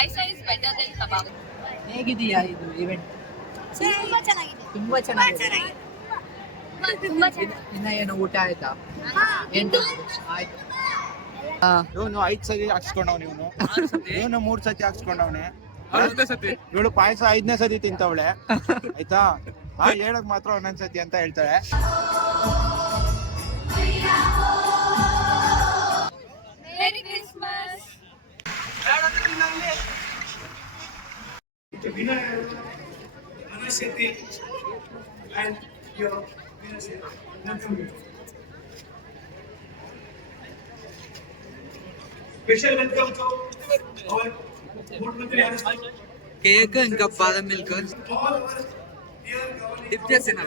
paisa is better than kebab. ಹೇಗಿದೆಯಾ ಇದು event? ತುಂಬಾ ಚೆನ್ನಾಗಿದೆ. ತುಂಬಾ ಚೆನ್ನಾಗಿದೆ. ತುಂಬಾ ಚೆನ್ನಾಗಿದೆ. ಇನ್ನ ಏನು ಊಟ ಆಯ್ತಾ? ಏನು ಆಯ್ತು. ಇವನು 5 ಸತಿ ಹಾಕ್ಸ್ಕೊಂಡವ್ನು. ಇವನು 3 ಸತಿ ಹಾಕ್ಸ್ಕೊಂಡವ್ನೆ. ಇವಳು ಪಾಯಸ 5ನೇ ಸತಿ ತಿಂತವಳೆ. ಆಯ್ತಾ? ಹೇಳಕ್ ಮಾತ್ರ ಒಂದೊಂದ್ ಸತಿ ಅಂತ ಹೇಳ್ತಾಳೆ. Merry Christmas. And your special welcome to our Mukhyamantri Anasthi. Cake ఇంకా బాదం milk All our dear governing tip చేసినా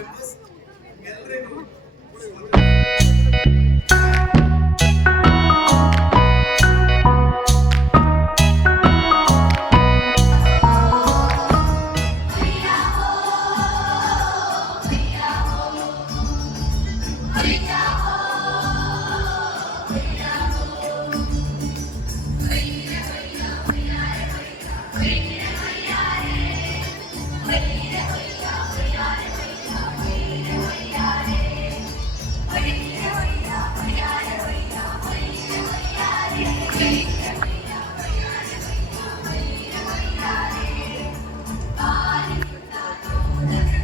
ಎಲ್ರಿಗೂ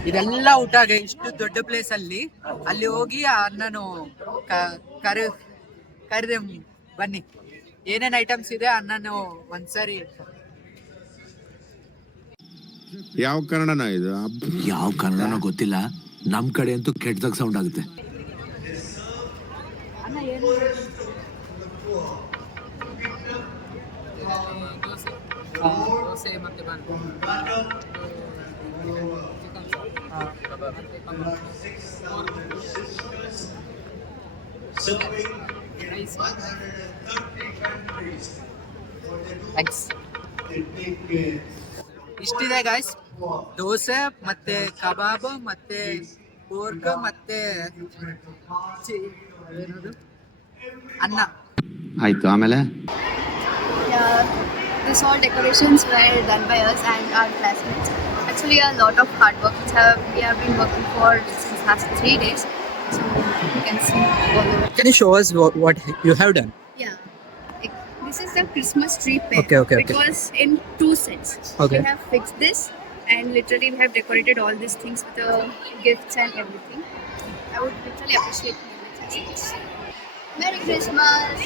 ಇದೆಲ್ಲ ಊಟಾಗೆ ಇಷ್ಟು ದೊಡ್ಡ ಪ್ಲೇಸ್ ಅಲ್ಲಿ ಹೋಗಿ ಆ ಅಣ್ಣನು ಕರೆದೆ ಬನ್ನಿ ಏನೇನ್ ಐಟಮ್ಸ್ ಇದೆ ಅಣ್ಣನು ಒಂದ್ಸರಿ. ಯಾವ ಕನ್ನಡನ ಇದು? ಯಾವ ಕನ್ನಡನೋ ಗೊತ್ತಿಲ್ಲ, ನಮ್ ಕಡೆ ಅಂತೂ ಕೆಟ್ಟದಾಗ ಸೌಂಡ್ ಆಗುತ್ತೆ. ದೋಸೆ ಮತ್ತೆ ಇಷ್ಟಿದೆ ಗಾಯ್ಸ್. ದೋಸೆ ಮತ್ತೆ ಕಬಾಬ್ ಮತ್ತೆ ಪೋರ್ಕ್ ಮತ್ತೆ ಅನ್ನ ಆಯ್ತು. ಆಮೇಲೆ This all decorations were done by us and our classmates. Actually, a lot of hard work which we have been working for since last 3 days. So you can see all over. Can you show us what you have done? Yeah. This is the Christmas tree pair. Okay. It was in 2 sets. Okay. We have fixed this and literally we have decorated all these things with the gifts and everything. I would literally appreciate it. Merry Christmas!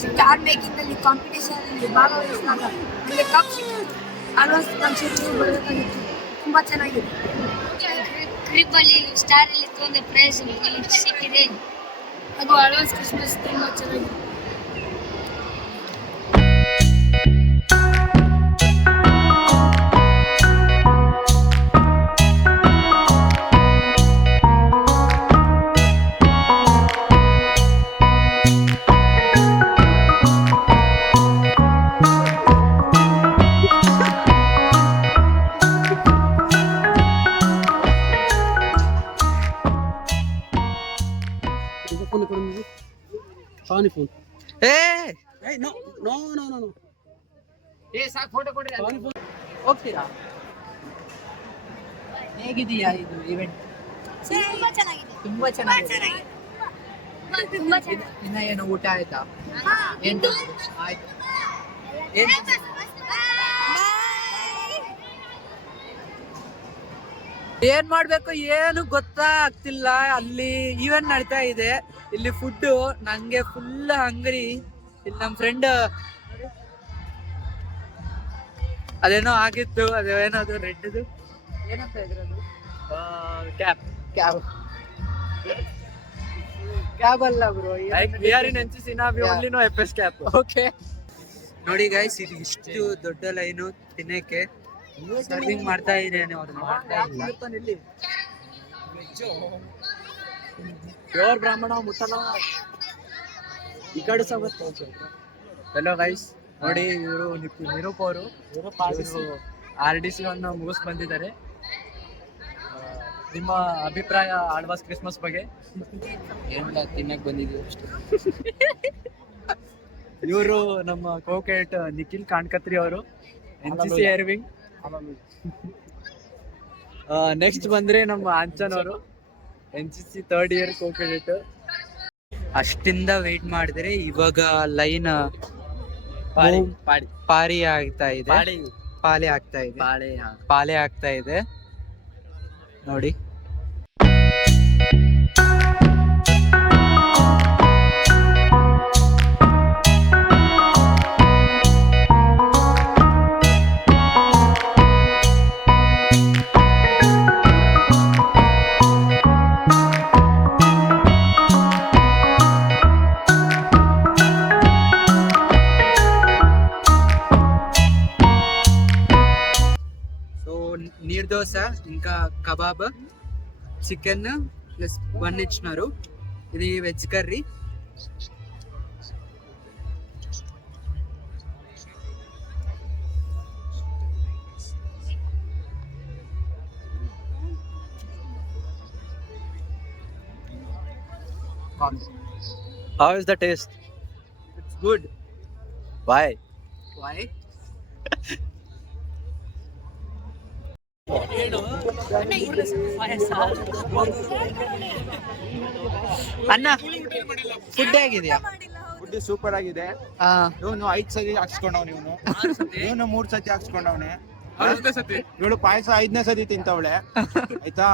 Start making the competition ಭಾಗವಹಿಸಿದಾಗ ನನಗೆ cup ಸಿಕ್ಕಿತ್ತು. 60 ಲಕ್ಷ ಬರಬೇಕಾಗಿತ್ತು. ತುಂಬಾ ಚೆನ್ನಾಗಿದೆ. Grip ಅಲ್ಲಿ star ಅಲ್ಲಿ ತೊಂದ್ರೆ price ಸಿಕ್ಕಿದೆ. ಅದು ಅಡ್ವಾನ್ಸ್ ಕ್ರಿಸ್ಮಸ್ ತುಂಬಾ ಚೆನ್ನಾಗಿದೆ. phone. Hey, no. ಸಾಕು ಫೋಟೋ ಕೊಡಿ. ಹೋಗ್ತೀರಾ? ಹೇಗಿದೆಯಾ ಇದು ಇವೆಂಟ್? ತುಂಬಾ ಚೆನ್ನಾಗಿದೆ. ತುಂಬಾ ಚೆನ್ನಾಗಿದೆ. ತುಂಬಾ ಚೆನ್ನಾಗಿದೆ. ಇನ್ನ ಏನು ಊಟ ಆಯ್ತಾ? ಏನು ಆಯ್ತು. ಏನ್ ಮಾಡ್ಬೇಕು ಏನು ಗೊತ್ತಾಗ್ತಿಲ್ಲ. ಅಲ್ಲಿ ಈವೆಂಟ್ ನಡೀತಾ ಇದೆ. ಇಲ್ಲಿ ಫುಡ್ ನಂಗೆ ಫುಲ್ ಹಂಗ್ರಿ. ಇಲ್ಲಿ ನಮ್ ಫ್ರೆಂಡ್ ಅದೇನೋ ಆಗಿತ್ತು, ಅದೇನದು ರೆಡ್ದು ಏನಂತ ಇದ್ರದು ಕ್ಯಾಬ್ ಅಲ್ಲ ಬ್ರೋ. ಓಕೆ ನೋಡಿ ಗೈಸ್, ಇದು ಇಷ್ಟು ದೊಡ್ಡ ಲೈನು ತಿನ್ನಕ್ಕೆ. ಸರ್ವಿಂಗ್ ಮಾಡ್ತಾ ಇದ್ದೇನೆ, ಅವ್ರನ್ನ ಮಾಡ್ತಾ ಇಲ್ಲ. ಪ್ಯೂರ್ ಬ್ರಾಹ್ಮಣ ಮುಟ್ಟನ ಈ ಕಡೆ ಹಲೋ ಗೈಸ್, ನೋಡಿ ಇವರು ನಿರೂಪ್ ಅವರು RDC ಮುಗಿಸ್ ಬಂದಿದ್ದಾರೆ. ನಿಮ್ಮ ಅಭಿಪ್ರಾಯ ಆಳ್ವಾಸ್ ಕ್ರಿಸ್ಮಸ್ ಬಗ್ಗೆ? ಏನಿಲ್ಲ, ತಿನ್ನಕ್ ಬಂದಿದ್ದೀವಿ ಅಷ್ಟೇ. ಇವರು ನಮ್ಮ ಕೋಕೆಟ್ ನಿಖಿಲ್ ಕಾಣ್ಕತ್ರಿ ಅವರು NCC ಏರ್ ವಿಂಗ್. ನೆಕ್ಸ್ಟ್ ಬಂದ್ರೆ ನಮ್ಮ ಆಂಚನ್ ಅವರು NCC 3rd ಇಯರ್ ಕೋಕೆಟ್. ಅಷ್ಟಿಂದ ವೇಟ್ ಮಾಡಿದ್ರೆ ಇವಾಗ ಲೈನ್ ಪಾರಿ ಆಗ್ತಾ ಇದೆ, ಪಾಲೆ ಆಗ್ತಾ ಇದೆ, ಪಾಲೆ ಆಗ್ತಾ ಇದೆ ನೋಡಿ. నీర్ దోశ ఇంకా కబాబ్, చికెన్ ప్లస్ బన్ ఇచ్చినారు. ఇది veg curry. How is the taste? It's good. Why? Why? ಅಣ್ಣ ಫುಡ್ ಹೇಗಿದೆಯಾ? ಫುಡ್ ಸೂಪರ್ ಆಗಿದೆ. ಇವನು 5 ಸತಿ ಹಾಕ್ಸ್ಕೊಂಡವ್ನು, ಇವನು 3 ಸತಿ ಹಾಕ್ಸ್ಕೊಂಡವ್ನೆ. ಇವಳು ಪಾಯಸ 5ನೇ ಸತಿ ತಿಂತವಳೆ ಆಯ್ತಾ.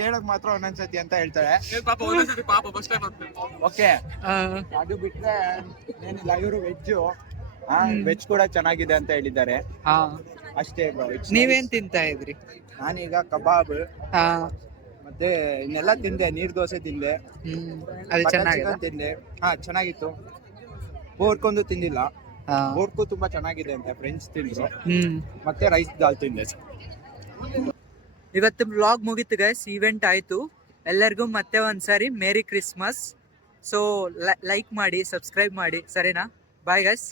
ಹೇಳಕ್ ಮಾತ್ರ ಒಂದೊಂದ್ ಸತಿ ಅಂತ ಹೇಳ್ತಾಳೆ. ಓಕೆ, ಅದು ಬಿಟ್ರೆ ಏನಿಲ್ಲ. ಇವರು ವೆಜ್ ಕೂಡ ಚೆನ್ನಾಗಿದೆ ಅಂತ ಹೇಳಿದ್ದಾರೆ ಅಷ್ಟೇ. ನೀವೇನ್ ತಿಂತಾ ಇದ್ರಿ? ನಾನೀಗ ಕಬಾಬ್ ಮತ್ತೆ ಇನ್ನೆಲ್ಲ ತಿಂದೆ. ನೀರ್ ದೋಸೆ ತಿಂದೆ, ಅದು ಮಟನ್ ಚೆನ್ನಾಗಿದೆ. ಚಿಕನ್ ತಿಂದೆ. ಚೆನ್ನಾಗಿತ್ತು. ಪೋರ್ಕೊಂದು ತಿಂದಿಲ್ಲ. ಪೋರ್ಕು ತುಂಬಾ ಚೆನ್ನಾಗಿದೆ ಅಂತ ಫ್ರೆಂಡ್ಸ್ ತಿಂದ್ರು. ಮತ್ತೆ ರೈಸ್ ದಾಲ್ ತಿಂದೆ. ಇವತ್ತು ವ್ಲಾಗ್ ಮುಗೀತು ಗೈಸ್, ಈವೆಂಟ್ ಆಯ್ತು. ಎಲ್ಲರಿಗೂ ಮತ್ತೆ ಒಂದ್ಸಾರಿ ಮೇರಿ ಕ್ರಿಸ್ಮಸ್. ಸೊ ಲೈಕ್ ಮಾಡಿ, ಸಬ್ಸ್ಕ್ರೈಬ್ ಮಾಡಿ, ಸರಿನಾ? ಬಾಯ್ ಗೈಸ್.